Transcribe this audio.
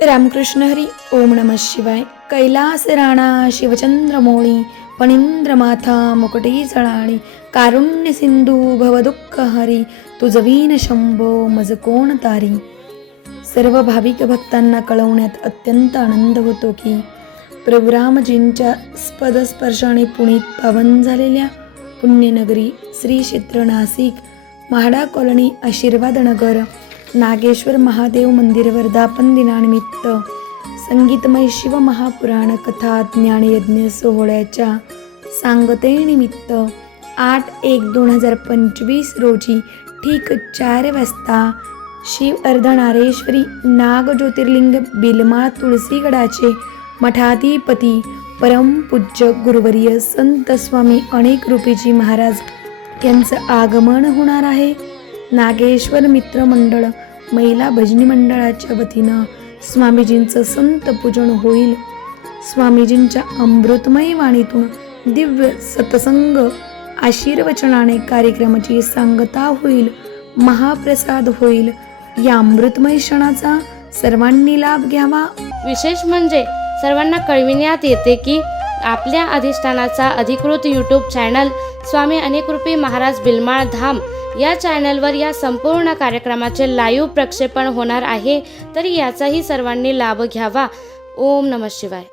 रामकृष्ण हरी ओम नम शिवाय. कैलास राणा शिवचंद्रमोळी फणींद्रमाथा मुकुटी जळाळी कारुण्य सिंधू भवदुःख हरी तुझवीन शंभो मज कोण तारी. सर्व भाविक भक्तांना कळवण्यात अत्यंत आनंद होतो की प्रभुरामजींच्या स्पदस्पर्शाने पुणीत पावन झालेल्या पुण्यनगरी श्री क्षेत्र नाशिक म्हाडा कॉलनी आशीर्वाद नगर नागेश्वर महादेव मंदिर वर्धापन दिनानिमित्त संगीतमय शिव महापुराण कथा ज्ञानयज्ञ सोहळ्याच्या सांगतेनिमित्त आठ एक दोन हजार पंचवीस रोजी ठीक चार वाजता शिव अर्धनारेश्वरी नाग ज्योतिर्लिंग बिलमा तुळसीगडाचे मठाधिपती परमपूज्य गुरुवर्य संत स्वामी अनेक रूपीजी महाराज यांचं आगमन होणार आहे. नागेश्वर मित्र मंडळ महिला भजनी मंडळाच्या वतीनं स्वामीजींचं संत पूजन होईल. स्वामीजींच्या अमृतमयी वाणीतून दिव्य सतसंग आशीर्वचनाने कार्यक्रमाची सांगता होईल महाप्रसाद होईल. या अमृतमय क्षणाचा सर्वांनी लाभ घ्यावा. विशेष म्हणजे सर्वांना कळविण्यात येते की आपल्या अधिष्ठानाचा अधिकृत यूट्यूब चॅनल स्वामी अनेकरूपी महाराज बिलमाळ धाम या चॅनलवर या संपूर्ण कार्यक्रमाचे लाईव्ह प्रक्षेपण होणार आहे तरी याचाही सर्वांनी लाभ घ्यावा. ओम नमः शिवाय.